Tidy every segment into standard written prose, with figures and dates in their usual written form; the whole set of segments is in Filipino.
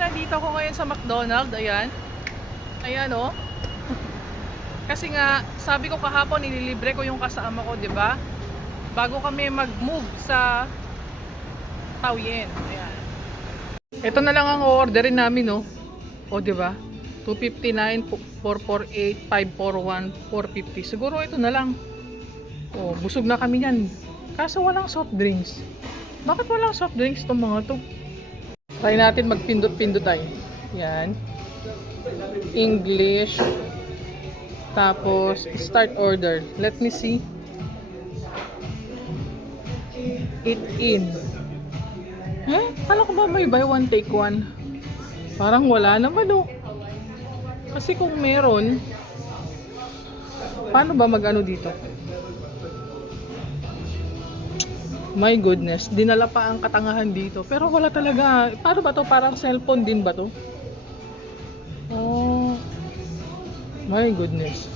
nandito ako ngayon sa McDonald's. Ayan. Ayan, oh. Kasi nga, sabi ko kahapon, nililibre ko yung kasama ko, di ba? Bago kami mag-move sa Taoyuan. Ayan. Ito na lang ang orderin namin, no? O, di ba? 259, 448, 541, 450. Siguro ito na lang. O, busog na kami yan. Kaso walang soft drinks. Bakit walang soft drinks itong mga to? Try natin magpindot-pindot tayo. Yan. English. Tapos, start order. Let me see. Eat in. Kala ko ba may buy one take one? Parang wala naman, oh. Kasi kung meron, paano ba mag-ano dito? My goodness, dinala pa ang katangahan dito. Pero wala talaga. Paano ba to? Parang cellphone din ba to? Oh, my goodness.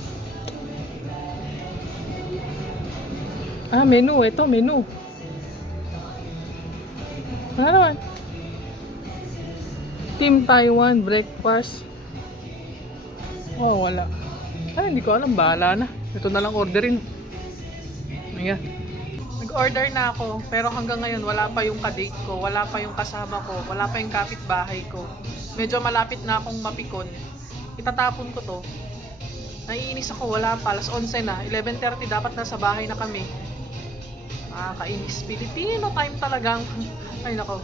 Menu. Ito, menu. Ano naman? Team Taiwan breakfast. Oh, wala. Hindi ko alam. Bahala na. Ito na lang orderin. Ayan. Nag-order na ako. Pero hanggang ngayon, wala pa yung kadate ko. Wala pa yung kasama ko. Wala pa yung kapitbahay ko. Medyo malapit na akong mapikon. Itatapon ko to. Naiinis ako. Wala pa. Alas 11 na. 11:30 dapat nasa bahay na kami. Kainis. Filipino time talagang. Ay nako.